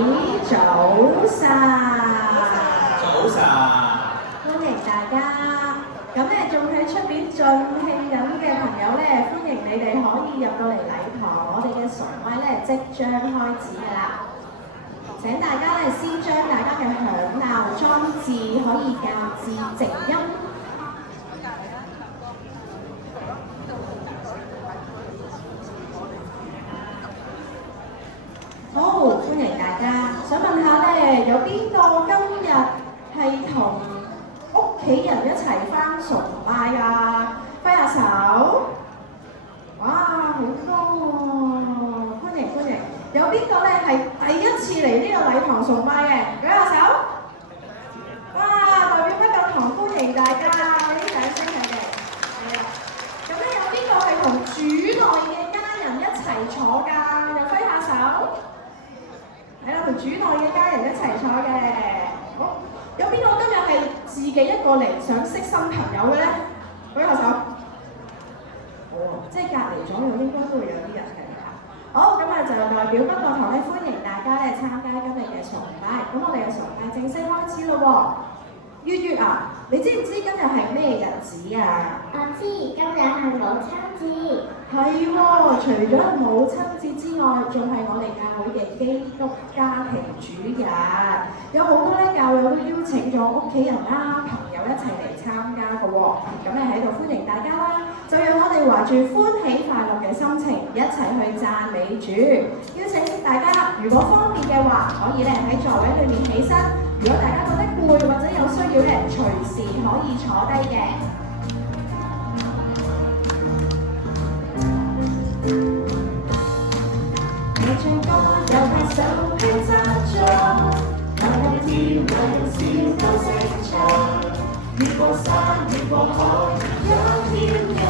早晨，早晨，歡迎大家。咁咧，仲喺出邊盡興緊嘅朋友咧，歡迎你哋可以入到嚟禮堂，我哋嘅崇拜咧即將開始㗎啦。請大家咧先將大家嘅響鬧裝置可以校至靜音。好，歡迎大家。想問下咧，有邊個今日係同屋企人一齊返崇拜啊？揮下手。哇，好多喎！歡迎歡迎。有邊個咧係第一次嚟呢個禮堂崇拜嘅？舉下手。哇，代表不夠堂歡迎大家，俾啲掌聲佢哋。係啊。咁咧有邊個係同主內嘅家人一齊坐㗎？又揮下手。係啦，同主內嘅家人一齊坐嘅。好，有邊個今日係自己一個嚟想識新朋友嘅咧？舉下手。哦，即係隔離左右應該都會有啲人嘅嚇。好，咁啊就代表北角堂咧歡迎大家咧參加今日嘅崇拜。咁我哋嘅崇拜正式開始咯喎。月月啊，你知唔知今日係咩日子啊？我知，今日係母親節。係喎，除咗母親節之外，仲係我哋教會嘅基督家庭主日。有好多咧教友都邀請咗屋企人啦、朋友一齊嚟參加嘅喎。咁咧喺度歡迎大家啦，就讓我哋懷住歡喜快樂嘅心情，一齊去讚美主。邀請大家，如果方便嘅話，可以咧喺座位裏面起身。如果大家覺得攰或者有需要咧，隨時可以坐低嘅。有唱歌，有拍手去讚頌，有人跳，有人笑，高聲唱。越過山，越過海，有跳躍，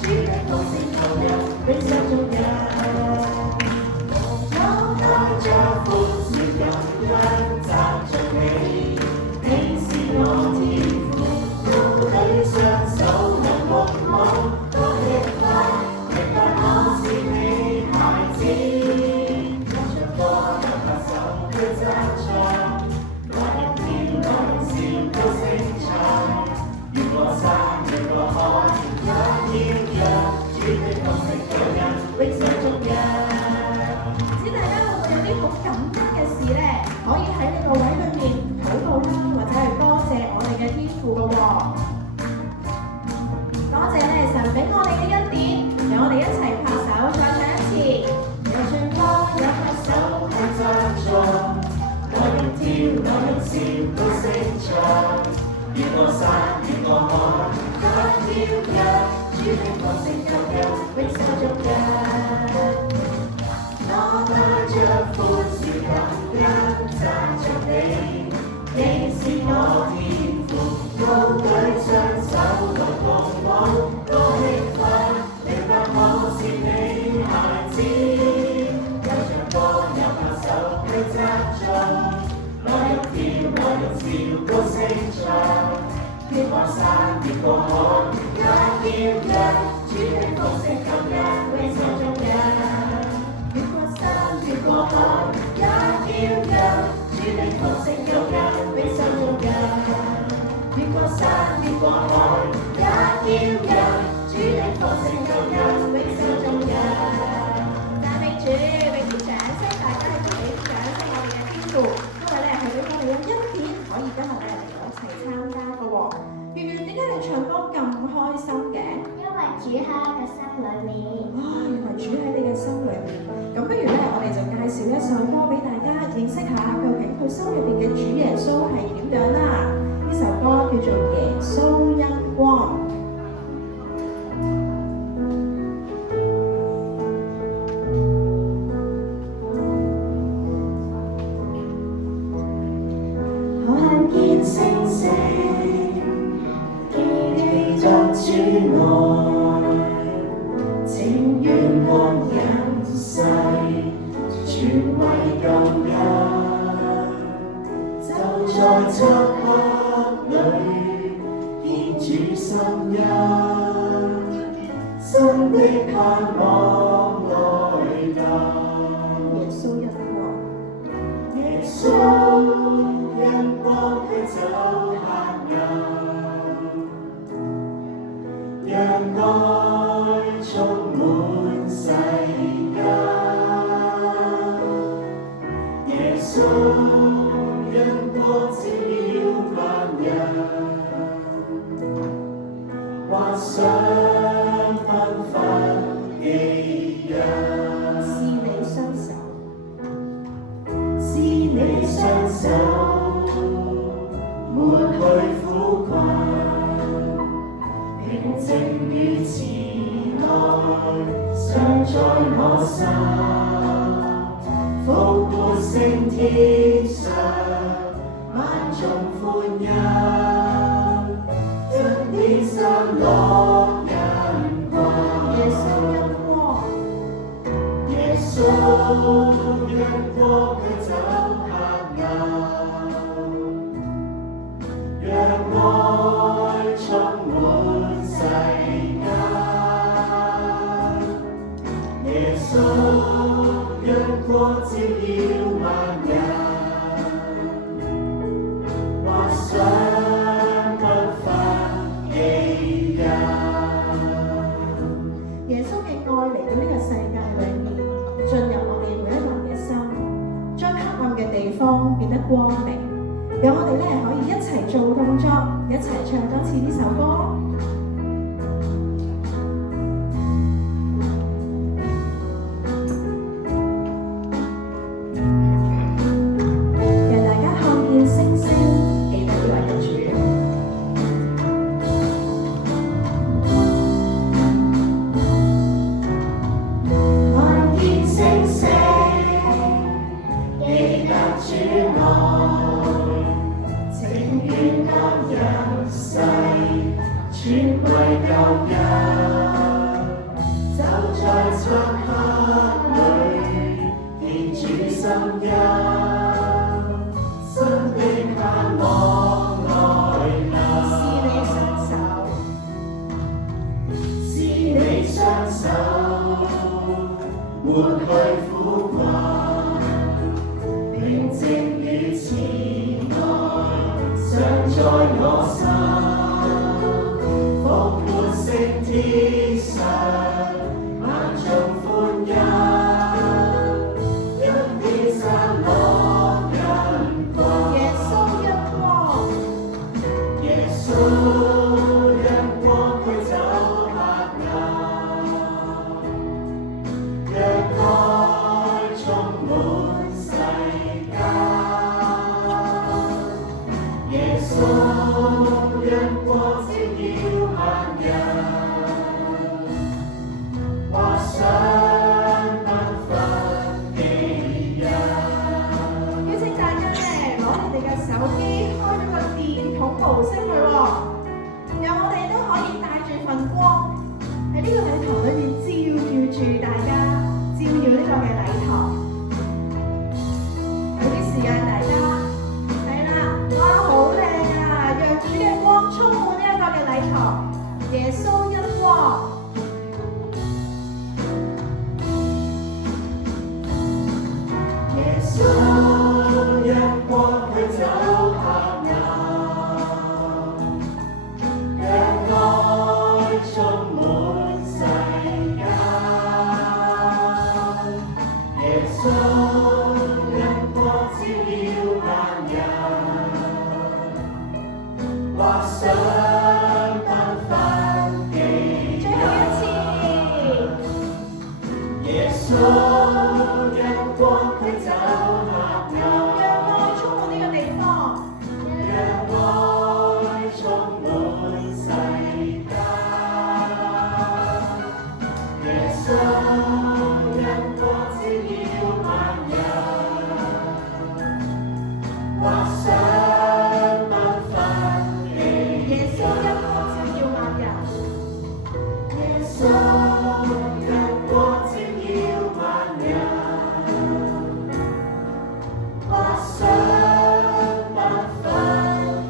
主的歌聲夠亮，永世續日。我帶着歡笑感恩讚頌你，你是我天父，高舉雙手向目望，多力快，明白我是你孩子。有唱歌，有拍手去讚唱，來人跳，來人笑，高聲唱。越過山，越過海，也跳躍，主的歌聲夠亮，永世續日。唔知大家會唔會有啲好感恩嘅事咧？可以喺呢個位裏面禱告啦，或者係多謝我哋嘅天父嘅喎。多謝咧神俾我哋嘅恩典，讓我哋一齊拍手再唱一次。有唱歌，有拍手去讚頌，來人跳，來人笑，高聲唱。越過山，越過海，也跳躍，主的歌聲夠亮，永世續日。我帶着歡笑感恩讚頌你，你是我天父，高舉雙手來共舞，多力快，明白我是你孩子。有唱歌，有拍手去讚頌，來人跳，來人笑，高聲唱。越過山，越過海，也跳躍，主的歌聲夠亮，永世續日。越過山，越過海，也跳躍，主的歌聲夠亮，永世續日。越過山，越過海，也跳躍，主的歌聲夠亮，永世續日。讚美主，俾啲掌聲，大家喺度俾啲掌聲我哋嘅天父，因為咧係俾我哋嘅恩典，可以今日咧嚟一齊參加嘅喎。月月點解你唱歌咁開心嘅？因為主喺我嘅心裏面。哇！原來主喺你嘅心裏面。咁不如咧，我哋就介紹一首歌俾大家認識下，究竟佢心裏邊嘅主耶穌係點樣啦？呢首歌叫做《耶穌恩光》。看見星星，記着主愛，情願看人世，全為救恩。就在漆黑裏，見主心恩，新的盼望來臨。耶穌恩光。耶我心，復活升天上，萬眾歡欣，將天上落人光。耶穌因光，耶穌因光驅走黑暗，讓愛充滿世間。耶穌因光照耀萬人，畫上繽紛奇人。耶穌嘅愛嚟到呢個世界裏面，進入我哋每一個人嘅心，將黑暗嘅地方變得光明。讓我哋咧可以一齊做動作，一齊唱多次呢首歌。讓大家看見星星，記得呢位嘅主。看見星星，記得主愛，情願甘人世，全為救恩。走在漆黑裏，見主心恩，新的盼望來臨。是你伸手，是你雙手，抹去苦困，平靜與慈愛，常在我心，復活升天上，萬眾歡欣，因天生落人光。耶穌因光，耶穌因光驅走黑暗，讓愛充滿世間。耶穌因光照耀萬人，畫上繽紛奇人。邀請大家咧攞你哋嘅手機開咗個電筒模式佢喎，讓我哋都可以帶住份光喺呢個禮堂裏面照耀住大家，照耀呢個嘅禮堂。有啲時間大家係啦，哇好靚啊！讓主嘅光充滿呢一個嘅禮堂，耶穌因光。耶穌因光驅走黑暗，讓愛充滿世間。耶穌因光照耀萬人，畫上繽紛奇最後一次。耶穌因光驅走黑暗，讓愛充滿呢個地方，讓愛充滿世間。耶穌因光照耀萬人，畫上繽紛奇耶穌因光照耀萬人。耶穌因光照耀萬人，畫上繽紛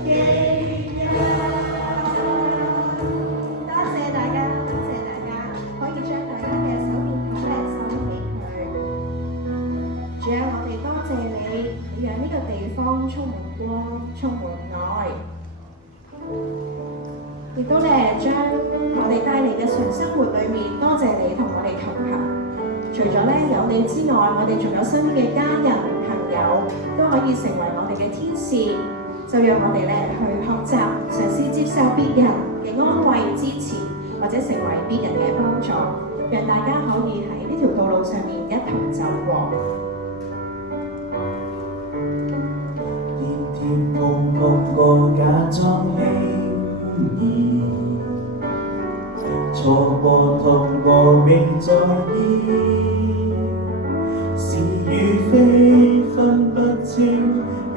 奇人。多謝大家，多謝大家，可以將大家嘅手電筒咧收起佢。主啊，我哋多謝你，你讓呢個地方充滿光，充滿愛，亦都咧將我哋帶嚟嘅純生活裏面，多謝你同我哋同行。除咗咧有你之外，我哋仲有身邊嘅家人朋友都可以成為我哋嘅天使，就讓我哋咧去學習，嘗試接受別人嘅安慰、支持，或者成為別人嘅幫助，讓大家可以喺呢條道路上面一同走過。熱甜蓬蓬個假裝輕易，錯過痛過未在意。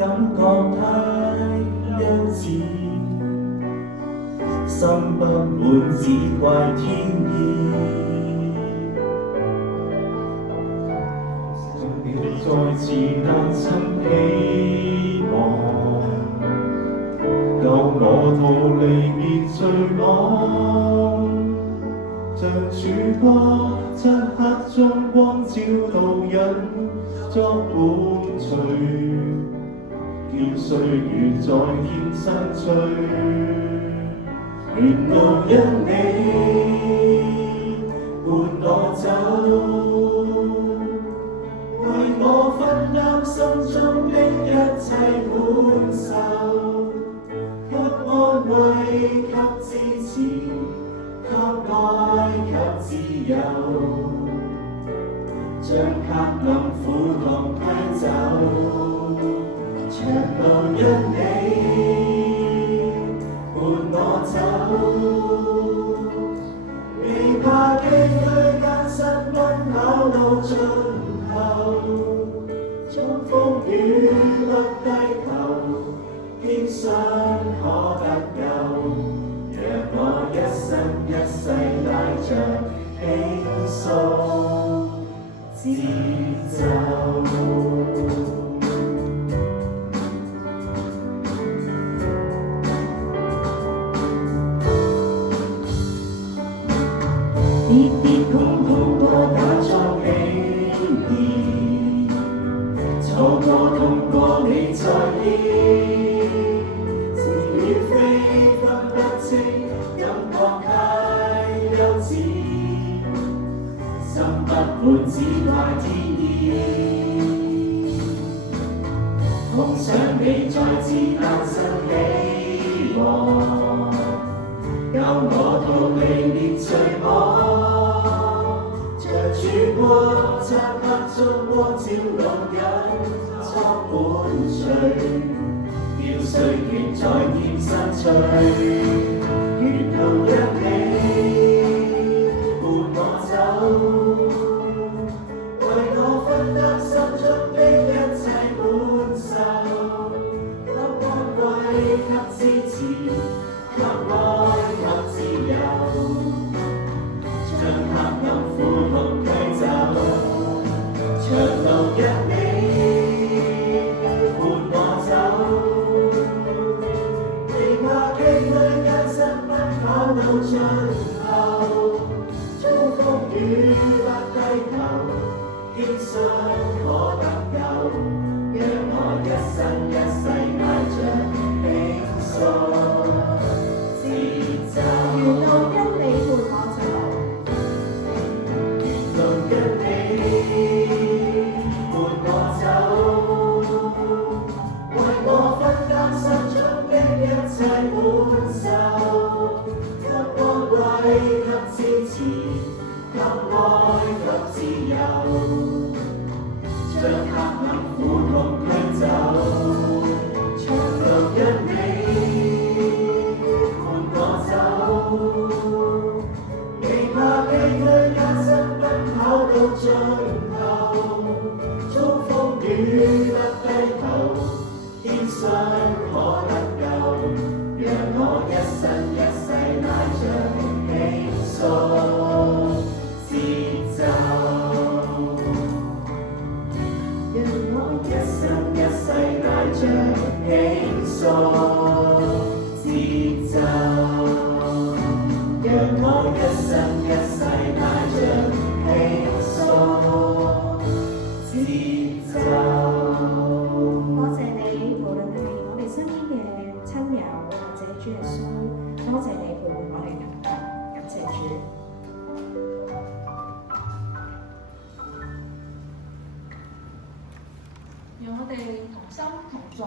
感覺太幼稚，心不滿只怪天意。再次誕生希望，救我逃離滅罪網，像曙光漆黑中光照導引作伴隨，叫歲月在天生催。沿路因你伴我走，為我分擔心中的一切歡愁，給安慰，給支持，給愛，給自由，將黑暗苦痛驅走。長路因你伴我走，未怕崎嶇艱辛奔跑到盡頭，遭風雨不低頭，堅信可得救。讓我一生一世帶着輕鬆節奏。跌跌碰碰過假裝輕易，錯過痛過你在意，是與非分不清，感覺太幼稚，心不滿只怪天意。夢想你再次誕生希望，救我逃離滅罪網，像曙光漆黑中光照路引作伴隨，叫歲月在天生催。沿路因你伴我走，為我分擔心中的一切歡愁，給安慰，給支持，給愛，給自由，將黑暗苦痛驅走。長路因你伴我走，未怕崎嶇艱辛奔跑到盡頭，遭風雨不低頭，堅信可得救。讓我一生一世帶着輕鬆節奏。沿路因你伴我走，沿路因你伴我走，為我分擔心中的一切歡愁，給安慰，給支持，給愛，給自由，將黑暗苦痛驅走。長路因你伴我走，未怕崎嶇艱辛奔跑到盡頭，遭風雨不低頭，堅信可得救。讓我一生一世帶着輕鬆節奏，讓我一生一世帶着輕鬆節奏，讓我一生一世帶着輕鬆節奏。多謝你，無論係我哋身邊嘅親友或者主耶穌，多謝你陪伴我哋同行，感謝主。讓我哋同心同眾。